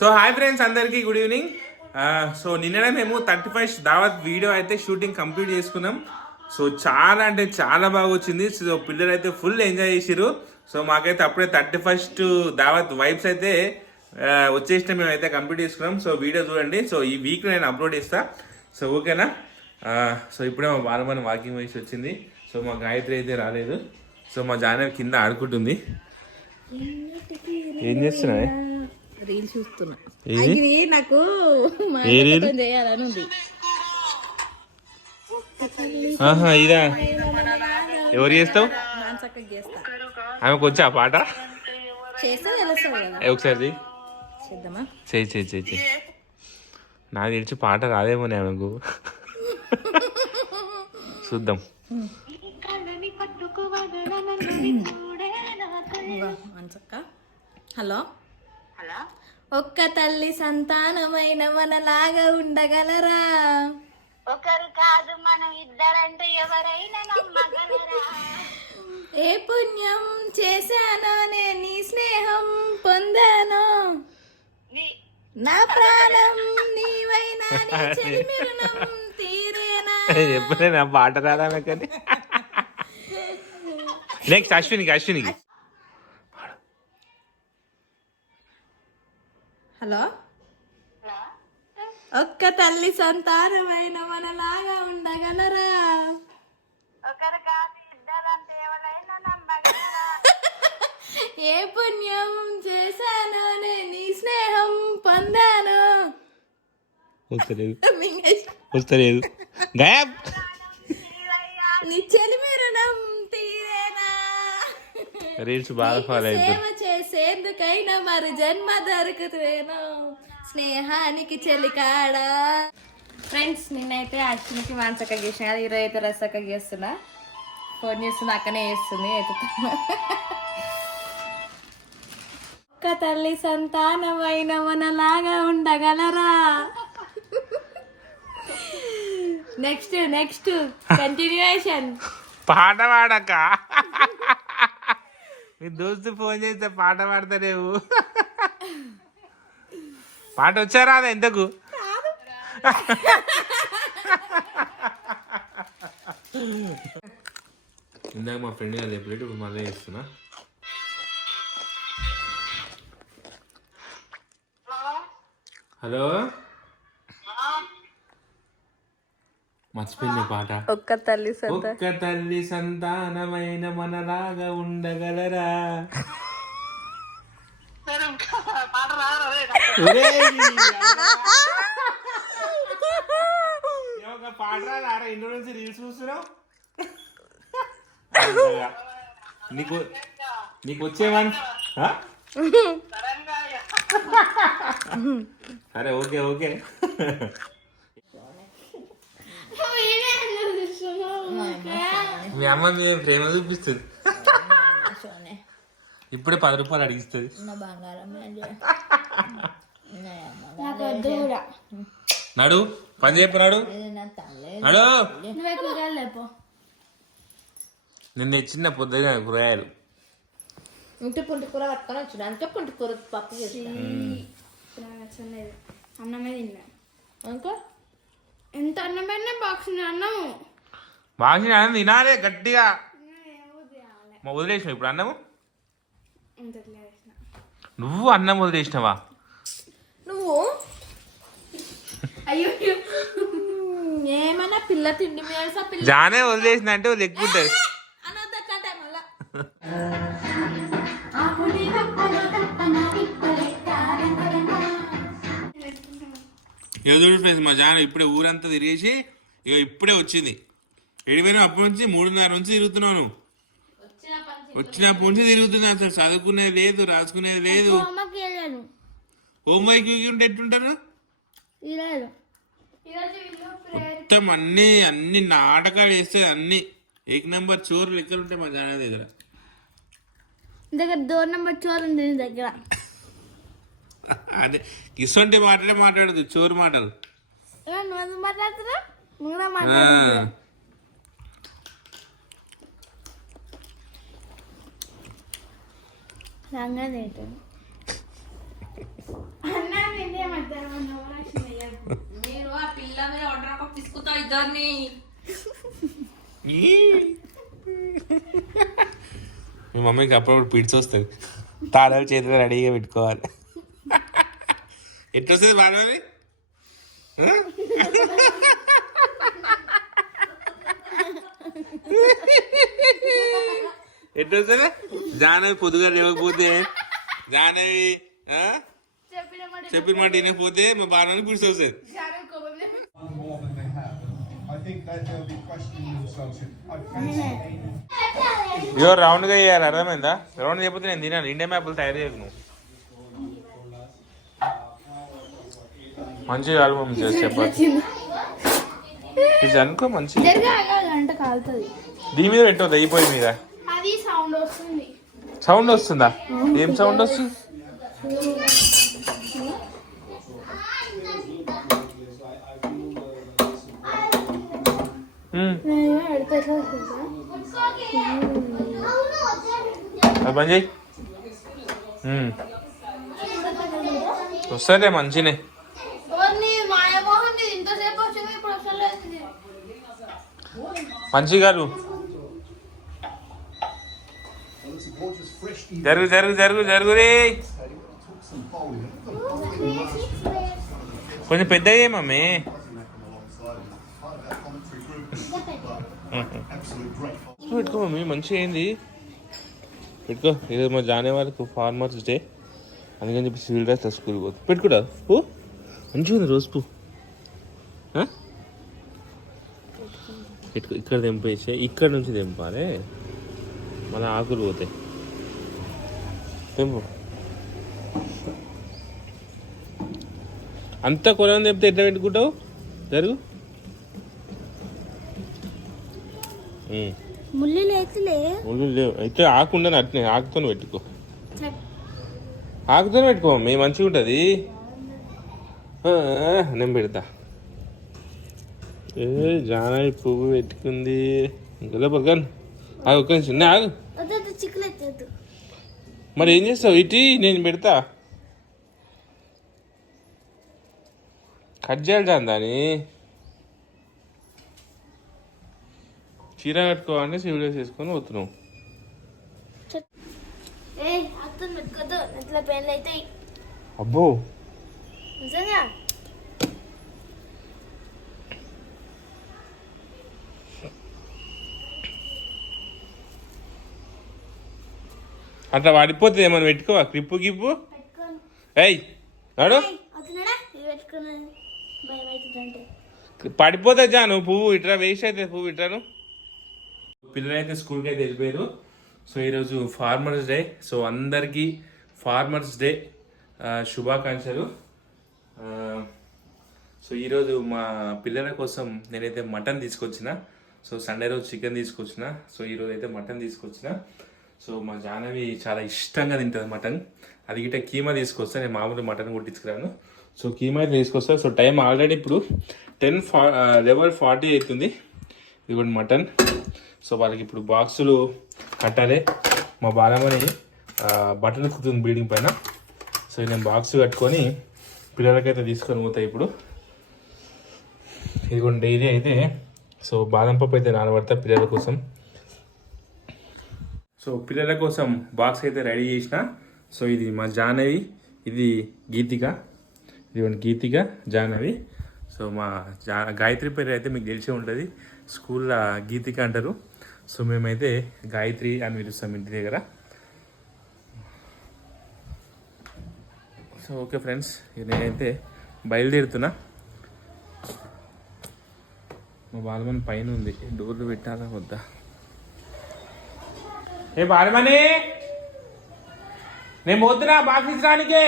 So hi friends, అందరికీ good evening. So నిన్ననే మేము 31st దావత్ వీడియో అయితే షూటింగ్ కంప్లీట్ చేసుకున్నాం. సో చాలా అంటే చాలా బాగా వచ్చింది. సో పిల్లలు అయితే ఫుల్ ఎంజాయ్ చేసిరు. సో మాకైతే అప్పుడే 31st దావత్ వైబ్స్ అయితే వచ్చేసిన మేము అయితే కంప్లీట్ చేసుకున్నాం. సో వీడియో చూడండి. సో ఈ వీక్ నేను అప్లోడ్ చేస్తా. సో ఓకేనా. సో ఇప్పుడే మా బాలమని వాకింగ్ వయసు వచ్చింది. సో మా గాయత్రి అయితే రాలేదు. సో మా జానవి కింద ఆడుకుంటుంది. ఏం చేస్తున్నా? రీల్ చూస్తున్నా. నాకు చేయాలని ఉంది. ఇదా ఎవరు చేస్తావు? ఆమెకు వచ్చా పాట ఒకసారి చేద్దామా? చెయ్యి. నాకు తెలిసి పాట రాదేమోనే ఆమెకు. చూద్దాం. హలో, ఒక్క తల్లి సంతానమైన మనలాగా ఉండగలరా? ఒకరు కాదు మనం ఇద్దరంటే ఎవరైనా నమ్మగలరా? ఏ పుణ్యం చేశానో నేను నీ స్నేహం పొందాను, నా ప్రాణం నీవైనా నీ చెలిమిరునం తీరేనా? ఎప్పుడైనా పాట రాదా కానీ. నెక్స్ట్ అశ్వినికి. హలో, ఒక్క తల్లి సంతానమైన మనలాగా ఉండగలరా? ఒకరు కాదు ఇద్దరంటే ఎవరైనా నమ్మగలరా? ఏ పుణ్యం చేశానో నేను నీ స్నేహం పొందాను. వస్తలేదు. నీ చెలిమిరునం తీరేనా? రీల్స్ బాగా ఫాలో అవుతుంది. సేవ చేసేందుకైనా మరి జన్మ దొరుకుతువేనో స్నేహానికి చెలికాడా. ఫ్రెండ్స్, నేనైతే అశ్వినికి మానసక్క గీసిన కదా, ఈరోజు అయితే రసక్క గీస్తున్నా. ఫోన్ చేస్తున్నా, అక్కనే చేస్తుంది. ఒక్క తల్లి సంతానమైన మనలాగా ఉండగలరా? Next continuation. పాట పాడక మీ దోస్తు ఫోన్ చేస్తే పాట పాడతారేవు. పాట వచ్చారా ఎంతకు? ఇందాక మా ఫ్రెండ్ గారు చెప్పలేదు, ఇప్పుడు మళ్ళీ చేస్తున్నా. హలో, మర్చిపోయింది పాట. ఒక్క తల్లి సంతానమైన మనలాగా ఉండగలరా? పాట రారా? ఇంట్లో నుంచి రీల్స్ చూస్తున్నావు. నీకు వచ్చేవని. సరే, ఓకే. మీ అమ్మ మీ ప్రేమ చూపిస్తుంది. ఇప్పుడే 10 రూపాయలు అడిగిస్తుంది. నడు పని చెప్పినాడు. నడు. నిన్న తెచ్చిన పొద్దున కూరగాయలు. ఇంటి పుంటి కూర పట్టుకొని వచ్చిన, అంటే పుంటి కూర పప్పు అన్నమే తిన్నా. ఇంకా ఎంత అన్నమైనా బాక్స్ అన్నము అన్నం తినాలే గట్టిగా. వదిలేసినావు ఇప్పుడు అన్నము? నువ్వు అన్నం వదిలేసినావా? నువ్వు అయ్యో ఏమన్నా పిల్ల తిండి మీద జానే వదిలేసిన అంటే లెక్కుంటది. ఎదురు ఫ్రెండ్స్, మా జాన ఇప్పుడే ఊరంతా తిరిగేసి ఇప్పుడే వచ్చింది. ఎడిపోయినా అప్పటి నుంచి 3:30 నుంచి తిరుగుతున్నాను. వచ్చినప్పటి నుంచి తిరుగుతున్నా. అసలు చదువుకునేది లేదు, రాసుకునేది లేదు. హోంవర్క్ ఉంటే ఎట్టుంటారు మొత్తం అన్ని నాటకాలు వేస్తే అన్ని 1 నెంబర్ చోరు లెక్కలు ఉంటాయి మా జాన దగ్గర. 2 నెంబర్ చోరు ఉంది దగ్గర. అదే ఇసొంటి మాట్లాడదు, చోరు మాటలు. రంగా తింటాను. ఇద్దరిని. మీ మమ్మీకి అప్పుడప్పుడు పిడిచి వస్తుంది, తాళాలు చేతిలో రెడీగా పెట్టుకోవాలి. ఎట్లా వస్తుంది బాగా ఎట్లా వస్తుంది? జానవి పొద్దుగా లేవకపోతే, జానవి చెప్పిన మాట వినకపోతే మా బాగా పిడిచి వస్తుంది. ఇగో రౌండ్గా చేయాలి, అర్థమైందా? రౌండ్ చెప్పితే నేను తినాను. ఇండియా మ్యాప్లు తయారు చేయకు నువ్వు. మంచిగా కాదు మమ్మీ చేసి చెప్పాలి. ఇది అనుకో మంచిగా దీని మీద పెట్టవద్దు, అయిపోయి మీద సౌండ్ వస్తుందా? ఏం సౌండ్ వస్తుంది? అది పని చేయి. వస్తారే మంచినే. మంచిగా జరుగు జరుగు జరుగు జరుగు రే. కొంచెం పెద్దగా మమ్మీ. పెట్టుకో మమ్మీ, మంచిగా అయింది. పెట్టుకో. ఈరోజు మా జానే వాళ్ళకు ఫార్మర్స్ డే, అందుకని చెప్పి సివిల్ డ్రెస్ స్కూల్కి పోతుంది. పెట్టుకుంటా పూ, మంచిగా ఉంది రోజు పూ. ఇక్కడ తెంపేసే, ఇక్కడ నుంచి తెంపాలి, మన ఆకులు పోతాయి. తెంపు. అంతా కొలను తెంపితే ఎట్లా పెట్టుకుంటావు? జరుగు. ముళ్ళు లేవు అయితే ఆకుండా అట్నే ఆకుతో పెట్టుకో. ఆకుతో పెట్టుకో మీ మంచిగా ఉంటుంది. నేను పెడతా. జానాయి పువ్వు పెట్టుకుంది. ఇంకా పక్కన ఆగు, ఒక్క చిన్న ఆగు. మరి ఏం చేస్తావు? ఇటీ నేను పెడతా. కట్ చేయాలి దాన్ని. చీర కట్టుకోవాలంటే సివిల్ వేసుకొని పోతున్నావు. అబ్బో అట్లా వాడిపోతుంది. ఏమన్నా పెట్టుకోవా క్లిప్పు గిప్పు? ఏయ్ నాడు పడిపోతా జాను. పువ్వు ఇట్రా వేస్ట్ అవుతుంది. పువ్వు ఇట్రాను. పిల్లలు అయితే స్కూల్కి అయితే వెళ్ళిపోయారు. సో ఈరోజు ఫార్మర్స్ డే. సో అందరికీ ఫార్మర్స్ డే శుభాకాంక్షలు. సో ఈరోజు మా పిల్లల కోసం నేనైతే మటన్ తీసుకొచ్చిన. సో సండే రోజు చికెన్ తీసుకొచ్చిన. సో ఈరోజు అయితే మటన్ తీసుకొచ్చిన. సో మా జానవి చాలా ఇష్టంగా తింటుంది మటన్. అది గిట్ట కీమా తీసుకొస్తా. నేను మామూలు మటన్ కొట్టించుకురాను. సో కీమా అయితే తీసుకొస్తా. సో టైం ఆల్రెడీ ఇప్పుడు 11:40 అవుతుంది. ఇదిగోండి మటన్. సో వాళ్ళకి ఇప్పుడు బాక్సులు కట్టాలి. మా బాలమ్మని బట్టలు కుతుంది బిల్డింగ్ పైన. సో నేను బాక్స్ కట్టుకొని పిల్లలకైతే తీసుకొని పోతాయి ఇప్పుడు. ఇదిగోండి డైరీ అయితే. సో బాదం పప్పు అయితే నానబడతా పిల్లల కోసం. సో పిల్లల కోసం బాక్స్ అయితే రెడీ చేసిన. సో ఇది మా జాహ్నవి, ఇది గీతిక. ఇదిగోండి గీతిక, జాహ్నవి. సో మా గాయత్రి పేరు అయితే మీకు తెలిసే ఉంటుంది. స్కూల్లో గీతిక అంటారు. సో మేమైతే గాయత్రి అని పిలుస్తాం ఇంటి దగ్గర. సో ఓకే ఫ్రెండ్స్, నేనైతే బయలుదేరుతున్నా. మా బాలమని పైన ఉంది, డోర్లు పెట్టాలా వద్దా? ఏ బాలమని, నేను పోతున్నా బాక్స్ ఇచ్చడానికే.